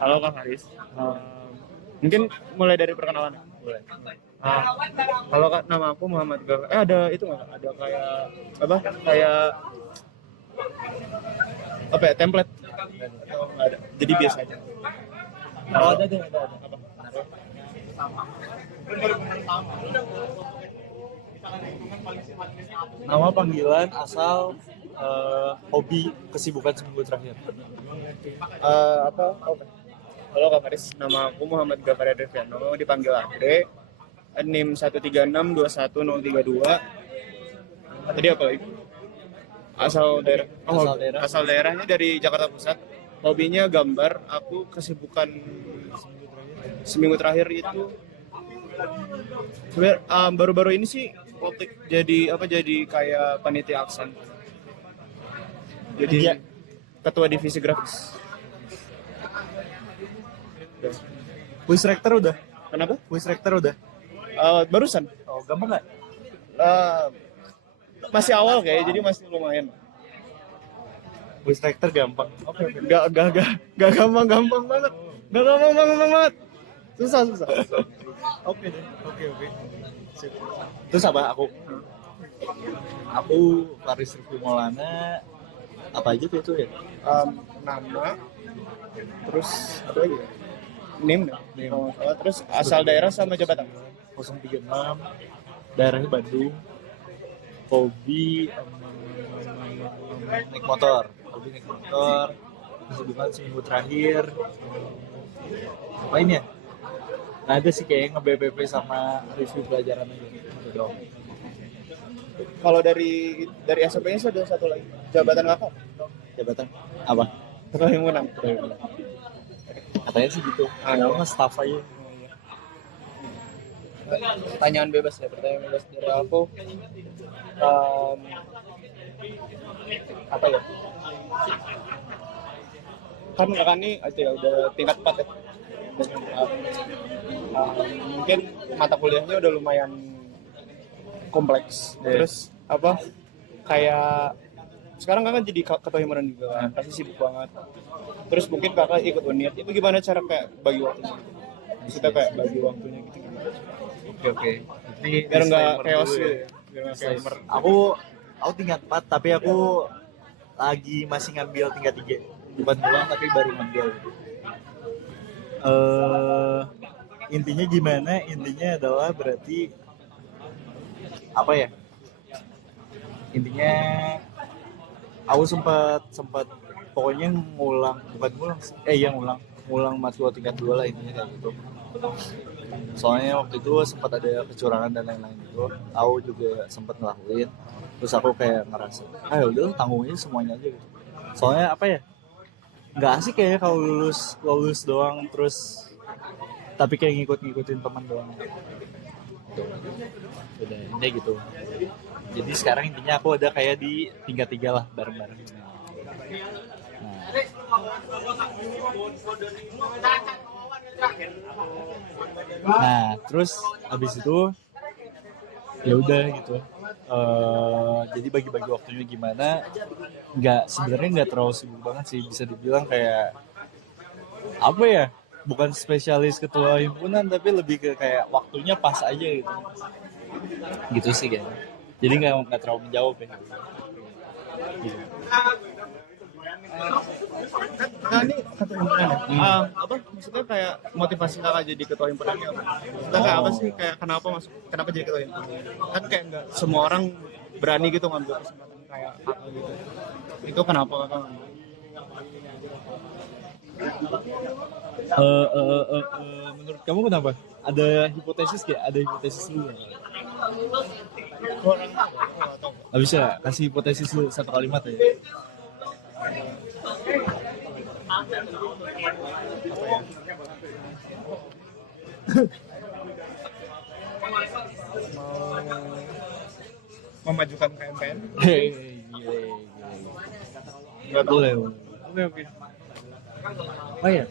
Halo Kak Haris. Mungkin mulai dari perkenalan. Boleh. Halo Kak, nama aku Muhammad Gafar. Ada itu nggak? Ada kayak apa? Kayak apa ya? Template? Nggak ada. Jadi biasa aja. Oh, ada deh, ada. Apa? Nama panggilan asal hobi kesibukan seminggu terakhir. Apa? Oke. Halo Kak Haris, nama aku Muhammad Gafar Adriano, dipanggil Andre. NIM 136211032. Tadi apa lagi? Asal daerah. Asal daerahnya dari Jakarta Pusat. Hobinya gambar. Aku kesibukan seminggu terakhir itu baru-baru ini sih jadi kayak panitia aksen. Jadi ketua divisi grafis. Voice rector udah? Kenapa? Voice rector udah? Barusan. Oh, gampang nggak? Masih awal kayak, jadi masih lumayan. Voice rector gampang. Oke. Gak gampang banget. Gak gampang banget. Susah. Oke deh. Oke. Sip. Terus apa aku? Aku Faris Rifki Maulana. Apa aja tuh itu ya? Nama, terus apa lagi ya? NIM. Terus asal daerah sama jabatan. 036, daerahnya Bandung. Hobi naik motor. Kesibukan seminggu terakhir. Apain ya? Nah, ada sih kayak nge-BPP sama review pelajaran aja. Itu dong. Kalau dari SMP-nya ada satu lagi. Jabatan kakak. Jabatan apa? Ketua himpunan. Katanya sih gitu. Kalau nggak staff aja. Pertanyaan bebas dari aku. Apa ya? Kan kakak ini udah tingkat 4 ya. Mungkin mata kuliahnya udah lumayan kompleks. Terus apa? Kayak sekarang kakak jadi ketua himpunan juga kan, pasti sibuk banget. Terus mungkin kakak ikut UNIR, itu gimana cara kayak bagi waktunya? Kita kayak bagi waktunya gitu. Oke. Ini Biar nggak chaos dulu gitu. ya. Biar nggak chaos. Aku tingkat 4 tapi aku lagi masih ngambil tingkat 3. Bukan ngulang tapi baru ngambil. Intinya gimana? Intinya adalah berarti apa ya? Intinya aku sempat pokoknya ngulang matkul tingkat 2 lah intinya kayak gitu. Soalnya waktu itu sempat ada kecurangan dan lain-lain itu, aku juga sempat ngelakuin. Terus aku kayak ngerasa, udah tanggungnya semuanya aja gitu. Soalnya apa ya? Nggak asik kayak kalau lulus doang terus tapi kayak ngikutin teman doang. Udah intinya gitu. Jadi sekarang intinya aku ada kayak di tingkat 3 lah bareng-bareng. Nah, terus abis itu ya udah gitu. Jadi bagi-bagi waktunya gimana? Sebenarnya nggak terlalu sibuk banget sih, bisa dibilang kayak apa ya? Bukan spesialis ketua himpunan tapi lebih ke kayak waktunya pas aja gitu. Gitu sih kayaknya. Jadi nggak terlalu menjawab ya. Gitu. Nah ini ketua himpunan ya? Apa maksudnya kayak motivasi kakak jadi ketua himpunannya apa? Maksudnya kayak apa sih, kayak kenapa jadi ketua himpunan? Kan kayak nggak semua orang berani gitu ngambil kesempatan kayak kakak gitu. Itu kenapa kakak ngambil? Menurut kamu kenapa? Ada hipotesis gak? Ada hipotesis dulu gak? Gak bisa, kasih hipotesis dulu satu kalimat ya. Memajukan KMPN? Nggak boleh. Oke. Oh ya.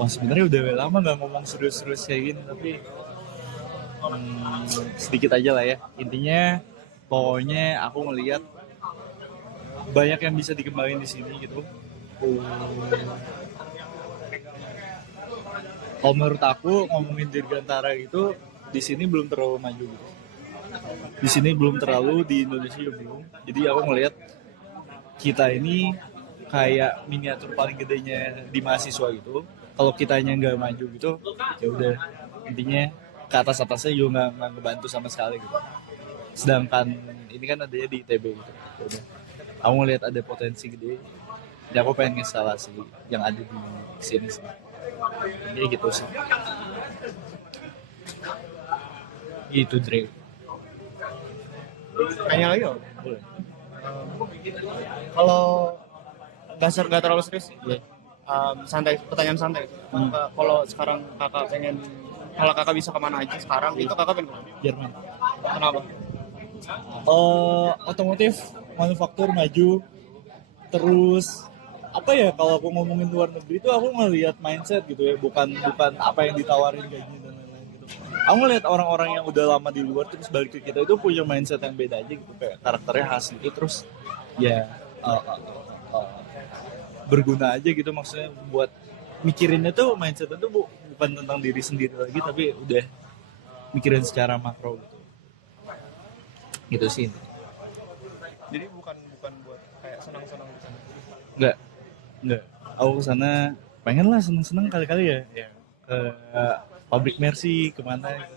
Wah sebenarnya udah lama nggak ngomong serius-serius kayak gini tapi sedikit aja lah ya. Intinya pokoknya aku ngelihat banyak yang bisa dikembangin di sini gitu. Kalau menurut aku ngomongin Dirgantara itu di sini belum terlalu maju gitu. Di sini belum terlalu, di Indonesia juga belum. Jadi aku ngelihat kita ini kayak miniatur paling gedenya di mahasiswa gitu. Kalau kitanya nggak maju gitu, ya udah intinya ke atas atasnya juga nggak ngebantu sama sekali gitu. Sedangkan ini kan adanya di ITB gitu. Ya udah. Aku ngelihat ada potensi gede. Jadi aku pengen instalasi yang ada di sini sih. Jadi gitu sih. Gitu Dre. Tanya lagi dong. Boleh. Kalau dasar nggak terlalu serius sih. Iya. Santai, pertanyaan santai. Kalau sekarang kakak pengen, kalau kakak bisa kemana aja sekarang, itu kakak pengen kemana? Jerman. Kenapa? Otomotif manufaktur maju. Terus apa ya, kalau aku ngomongin luar negeri itu aku ngelihat mindset gitu ya, bukan apa yang ditawarin gaji dan lain-lain gitu. Aku ngelihat orang-orang yang udah lama di luar terus balik ke kita itu punya mindset yang beda aja gitu, kayak karakternya khas gitu, terus ya berguna aja gitu, maksudnya buat mikirinnya tuh mindset itu bukan tentang diri sendiri lagi tapi udah mikirin secara makro gitu sih. Jadi bukan buat kayak senang-senang di sana. Enggak. Aku kesana pengen lah seneng-seneng kali-kali ya. Ke pabrik Mercy kemana gitu.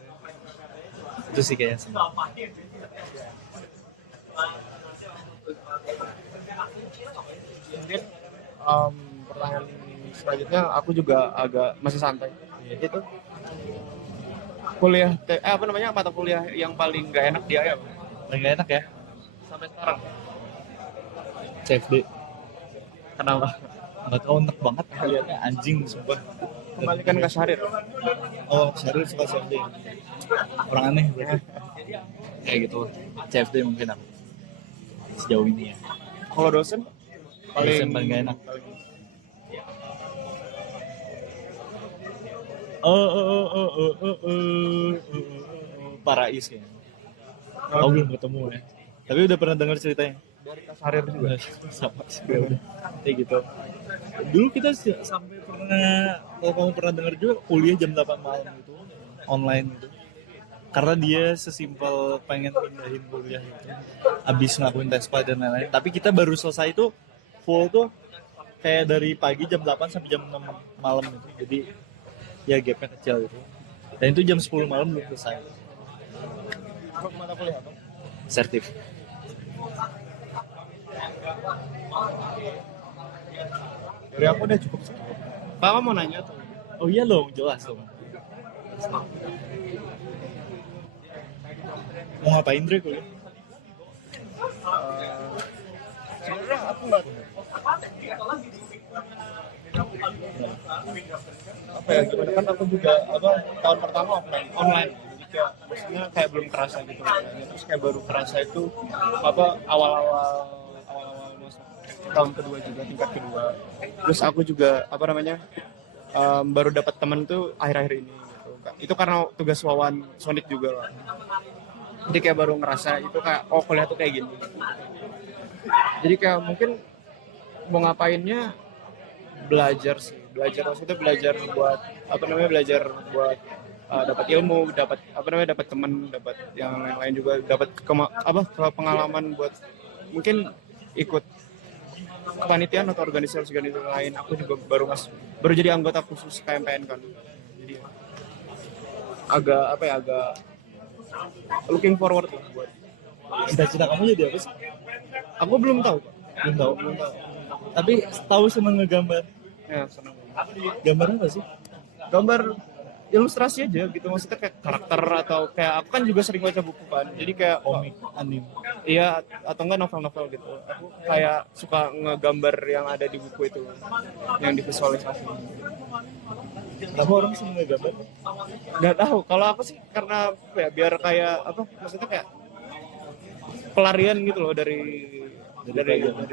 Itu sih kayaknya seneng. Mungkin pertanyaan selanjutnya aku juga agak masih santai. Itu kuliah apa namanya, mata kuliah yang paling gak enak di ayam Paling gak enak ya sampai sekarang. CFD. Kenapa? Nggak tahu, enak banget liatnya, anjing sumpah. Kembalikan ke Syahrir. Oh, Syaril suka CFD. Orang aneh berarti. Kayak gitu. CFD mungkin aku sejauh ini ya. Kalau dosen Paling gak enak. Parais kayaknya. Aku belum ketemu ya. Tapi udah pernah dengar ceritanya. Dari Syahrir juga. Sama sih, ya udah. Kayak gitu. Dulu kita sampai pernah, kalau kamu pernah dengar juga, kuliah jam 8 malam gitu, online gitu. Karena dia sesimpel pengen pindahin kuliah gitu. Abis ngakuin TESPA dan lain-lain. Tapi kita baru selesai itu full tuh kayak dari pagi jam 8 sampai jam 6 malam gitu. Jadi ya gapnya kecil gitu. Dan itu jam 10 malam belum selesai. Mata kuliah apa? Sertif. Dari aku udah cukup. Kakak mau nanya tuh. Oh iya dong, jelas dong. Mau ngapain Dre kuliah? Sebenarnya aku nggak apa ya, gimana kan aku juga tahun pertama online, jadi kayak maksudnya kayak belum kerasa gitu, terus kayak baru kerasa itu awal-awal masuk tahun kedua juga, tingkat kedua. Terus aku juga baru dapat teman tuh akhir-akhir ini gitu. Itu karena tugas wawan Sonic juga lah. Jadi kayak baru ngerasa itu kayak kuliah tuh kayak gini. Jadi kayak mungkin mau ngapainnya belajar maksudnya belajar buat dapat ilmu, dapat teman, dapat yang lain-lain juga, dapat pengalaman buat mungkin ikut kepanitiaan atau organisasi lain. Aku juga baru jadi anggota khusus KMPN kan. Jadi agak looking forward lah buat. Cita-cita kamu jadi apa sih? Aku belum tahu. Belum tahu. Tapi tahu seneng ngegambar. Ya, senang. Gambar apa sih? Gambar ilustrasi aja gitu, maksudnya kayak karakter, atau kayak aku kan juga sering baca buku kan. Jadi kayak Komik, anime. iya, atau enggak novel-novel gitu. Aku kayak suka ngegambar yang ada di buku itu, yang divisualisasi. Kamu orang seneng ngegambar? Nggak tahu, kalau aku sih karena biar kayak maksudnya kayak pelarian gitu loh dari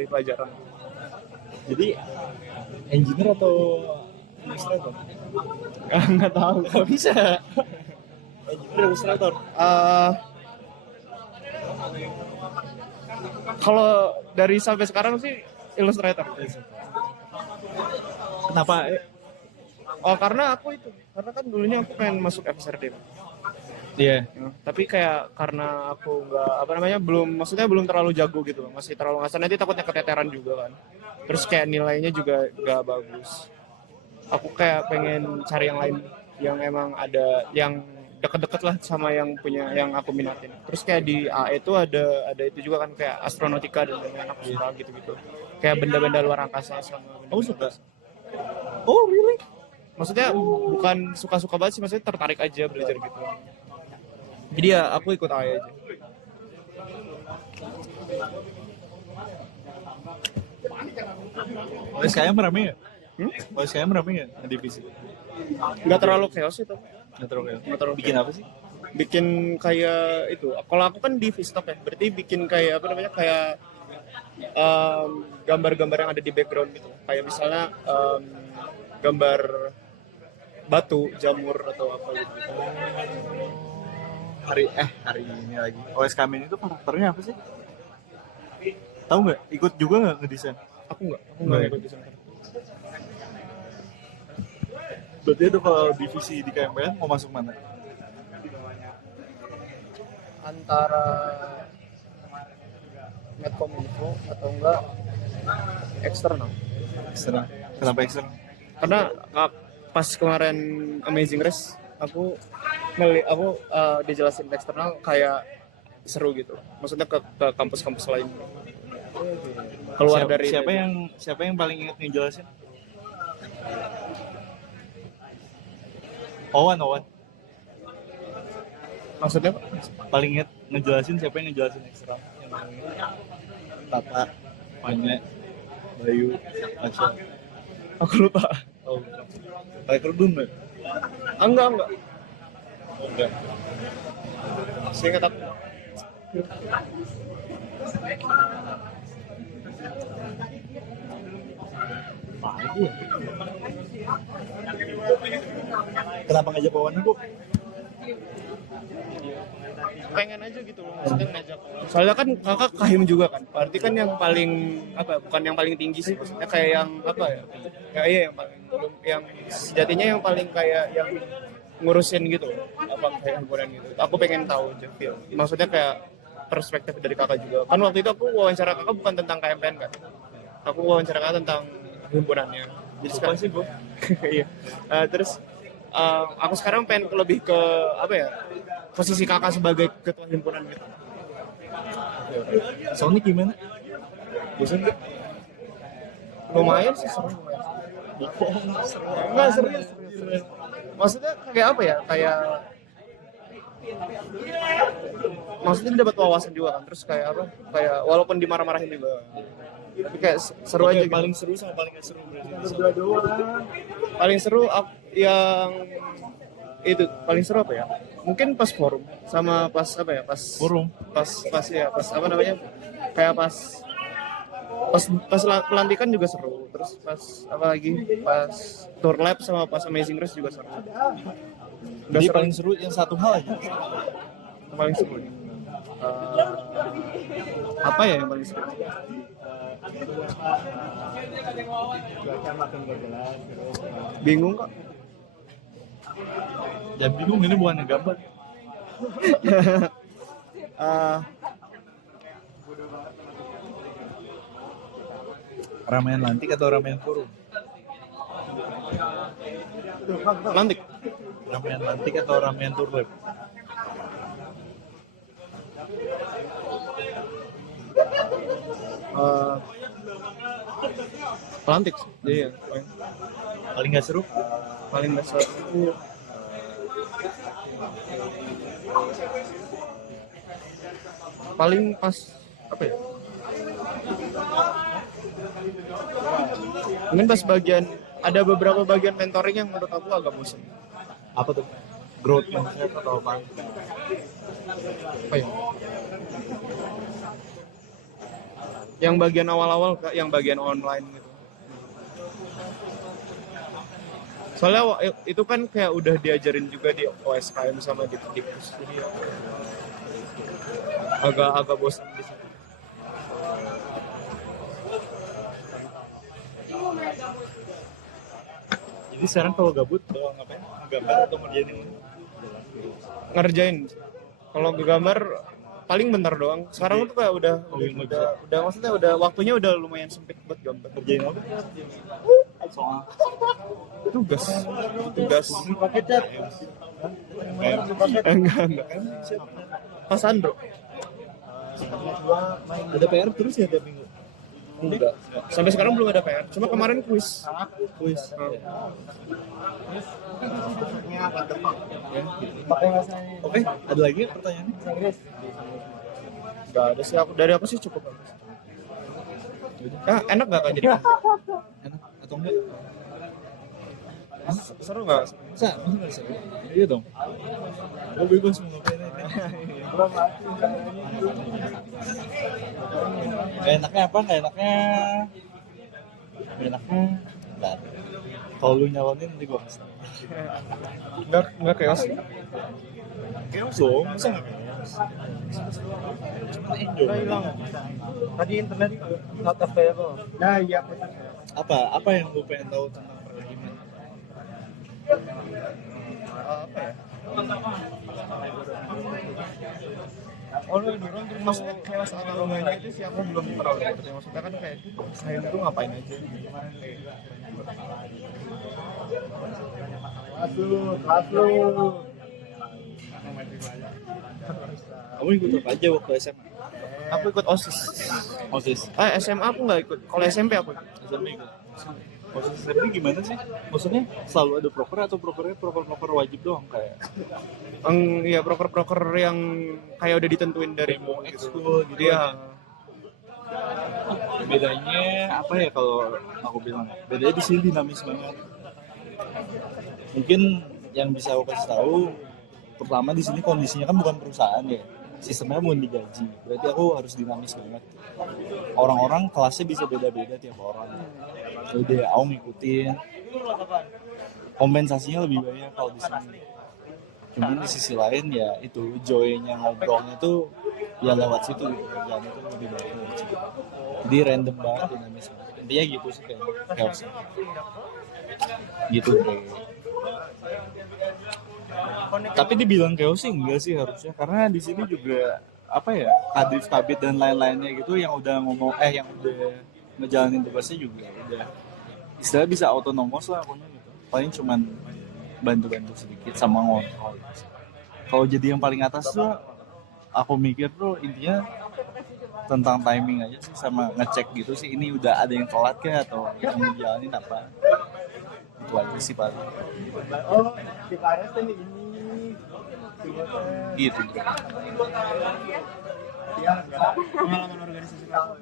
pelajaran. Jadi engineer atau ilustrator? Nggak tahu. Gak bisa. Engineer ilustrator. Kalau dari sampai sekarang sih ilustrator. Kenapa? Oh karena kan dulunya aku pengen masuk FSRD. Iya. Ya, tapi kayak karena aku maksudnya belum terlalu jago gitu, masih terlalu ngasal, nanti takutnya keteteran juga kan. Terus kayak nilainya juga gak bagus. Aku kayak pengen cari yang lain yang emang ada yang deket-deket lah sama yang aku minatin. Terus kayak di AE itu ada itu juga kan kayak astronautika dan lain-lain, aku suka gitu-gitu. Kayak benda-benda luar angkasa sama benda. Oh suka? Oh really? Maksudnya bukan suka-suka banget sih, maksudnya tertarik aja belajar gitu. Jadi ya aku ikut AE aja. OSKM rame ya? OSKM rame ya divisi? Nggak terlalu chaos itu. Nggak terlalu ya? Nggak terlalu Bikin apa sih? Bikin kayak itu. Kalau aku kan di Vistop ya, berarti bikin kayak kayak gambar-gambar yang ada di background gitu. Kayak misalnya gambar batu, jamur atau apa gitu. Hari ini lagi. OSKM itu karakternya apa sih? Tahu nggak? Ikut juga nggak ngedesain? Aku nggak ikut desain. Berarti itu kalau divisi di KMPN mau masuk mana? Antara Netkominfo atau enggak eksternal. Eksternal. Kenapa eksternal? Karena pas kemarin Amazing Race aku dijelasin eksternal kayak seru gitu. Maksudnya ke kampus-kampus lain. Keluar dari siapa yang paling ingat ngejelasin? Owan. Maksudnya paling ingat ngejelasin siapa yang ngejelasin eksternal? Tata, Fanya, Bayu, Asya. aku lupa. Oh, pakai kerudung nggak? Enggak. Oh, enggak. Saya ingat aku. Kenapa ngajak Wawan Bu? Pengen aja gitu loh, maksudnya ngajak. Soalnya kan kakak kahim juga kan, berarti kan yang paling bukan yang paling tinggi sih, maksudnya kayak yang yang paling yang sejatinya yang paling kayak yang ngurusin gitu, kayak himpunan gitu. Aku pengen tahu aja, maksudnya kayak perspektif dari kakak juga. Kan waktu itu aku wawancara kakak bukan tentang KMPN kan, aku wawancara kakak tentang himpunannya. Jadi sekarang sih Bu. Iya. Terus aku sekarang pengen lebih ke posisi kakak sebagai ketua himpunan gitu. Sony gimana? Bosan gak? Lumayan sih, seru. Enggak, serius. Maksudnya kayak apa ya? Maksudnya dapat wawasan juga kan. Terus kayak kayak walaupun dimarah-marahin juga. Tapi kayak seru aja gitu. Paling seru sama paling gak seru berarti. Paling seru yang itu paling seru apa ya? Mungkin pas forum sama pas Forum. Pas kayak pas pelantikan juga seru. Terus pas pas tour lab sama pas Amazing Race juga seru. Jadi paling seru yang satu hal aja. Paling seru. Apa ya yang paling seru? Bingung kok. Jangan bingung, ini bukan gambar. Ramean lantik atau ramean forum? Lantik. Ramean lantik atau ramean turlep? Lantik. Iya. Paling nggak seru? Paling nggak seru. Paling pas apa ya? Mungkin pas ada beberapa bagian mentoring yang menurut aku agak bosan. Apa tuh? Growth mindset atau apa? Apa ya? Yang bagian awal-awal, yang bagian online gitu. Soalnya itu kan kayak udah diajarin juga di OSKM sama di Dikbud, jadi agak bosan di situ. Jadi sekarang kalau gabut ngapain? Gambar atau ngerjain yang lain? Ngerjain. Kalau gambar paling bentar doang. Sekarang tuh kayak udah maksudnya udah waktunya udah lumayan sempit buat gambar. Ngerjain apa? Soal Tugas. Pakai cat. Enggak. Mas Andro. ada PR terus ya tiap minggu? Enggak. Sampai sekarang belum ada PR. Cuma kemarin kuis. Pakai bahasanya. Oke, ada lagi pertanyaannya? Inggris. Enggak ada sih. Dari aku sih cukup. Ya, enak gak kan jadi? Enak atau enggak? Seru gak? Masa nggak seru? Iya dong. Gue bebas mau ngapain aja. Gak enaknya apa? Gak enaknya? Bentar. Kalau lu nyalonin nanti gue kasih. Enggak chaos. Chaos dong, masa nggak chaos? Cuma enjoy. Tadi internet not available. Nah, iya. Apa yang lu pengen tahu tentang pergajian? Apa ya? Oh lu dorong terus maksudnya chaos atau romanya itu sih aku belum terlalu ngerti. Maksudnya kan kayak saya itu ngapain aja. Masuk. Kamu ikut apa aja waktu SMA? Aku ikut OSIS. OSIS. SMA aku nggak ikut. Kalau SMP aku ikut. SMP ikut. OSIS SMP gimana sih? Maksudnya selalu ada proker atau prokernya proker wajib doang kayak? Iya proker yang kayak udah ditentuin dari Demo ekskul gitu ya. Bedanya apa ya kalau aku bilang? Bedanya di sini dinamis banget. Mungkin yang bisa aku kasih tahu, pertama di sini kondisinya kan bukan perusahaan ya, sistemnya bukan digaji. Berarti aku harus dinamis banget. Orang-orang kelasnya bisa beda-beda tiap orang. Udah aku ngikutin. Kompensasinya lebih banyak kalau di sini. Cuman di sisi lain ya itu joy-nya ngobrolnya tuh ya lewat situ gitu. Kerjaan itu lebih banyak lewat situ. Jadi random banget dinamis. Intinya gitu sih kayak chaos. Gitu deh. Tapi dibilang chaos sih enggak sih harusnya karena di sini juga apa ya kadif kabit dan lain-lainnya gitu yang udah yang udah ngejalanin tugasnya juga udah istilah bisa autonomous lah pokoknya gitu. Paling cuman bantu-bantu sedikit sama ngontrol. Kalau jadi yang paling atas tuh aku mikir tuh intinya tentang timing aja sih sama ngecek gitu sih ini udah ada yang telat kah atau yang ngejalanin apa. Itu aja sih paling. Oh, si Pares ini. Gitu. Pengalaman organisasi kakak.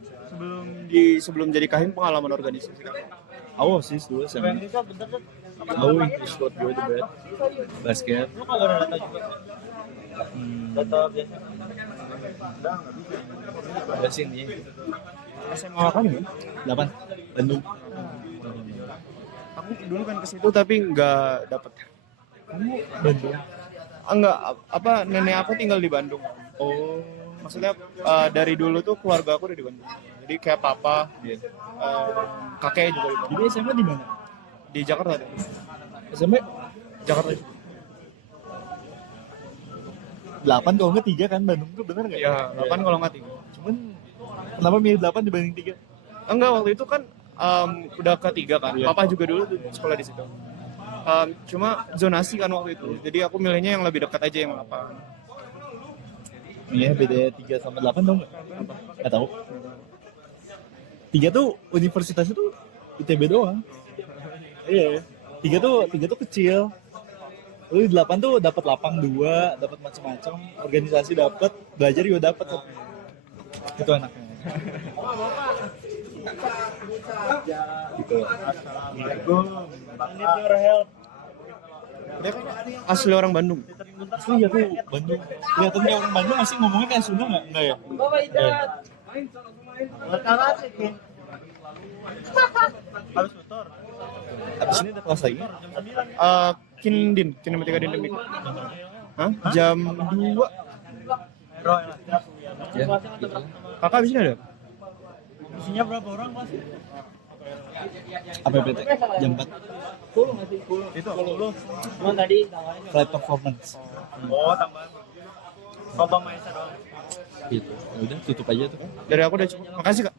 Sebelum jadi kahim pengalaman organisasi kakak. Aku sih dulu sama. Aku English squad gue the best. Basket. Lu kalau ada data juga. Data biasa. Ada sih nih. SMA kan ya? 8 Bandung. Aku dulu kan ke situ tapi nggak dapet. Bandung. Enggak, apa nenek aku tinggal di Bandung. Oh, Maksudnya dari dulu tuh keluarga aku udah di Bandung. Jadi kayak papa, iya. kakek juga di Bandung. Jadi SMA di mana? Di Jakarta tuh. SMP Jakarta. 8 kalau nggak 3 kan Bandung tuh bener nggak? Ya, 8 kalau nggak 3. Cuman kenapa milih 8 dibanding 3? Enggak, waktu itu kan udah ke 3 kan. Iya. Papa juga dulu tuh sekolah di situ. Cuma zonasi kan waktu itu. Jadi aku milihnya yang lebih dekat aja yang 8. Iya, beda 3 sama 8 dong nggak? Nggak tahu. 3 tuh universitasnya tuh ITB doang. Iya. 3 tuh kecil. Lu 8 tuh dapat lapang 2, dapat macam-macam, organisasi dapat, belajar juga dapat. Itu enaknya. Gitu. Assalamualaikum. Need your help. Dia kan asli orang Bandung. Asli ya tuh Bandung. Kelihatannya orang Bandung masih ngomongnya kayak Sunda nggak? Nggak ya? Bapak Idat. Bakal asik nih. Harus motor. Habis ini ada kelas lagi? Kinematika Dindemik. Hah? Jam 2. Bro, Ya, gitu. Kakak abis ini ada? isinya berapa orang kelas? APPT jam 4. Itu 10. Cuman tadi tambahin flight performance Oh, tambahan. Coba main doang. gitu. Ya udah tutup aja tuh. Dari aku udah cukup. Makasih Kak.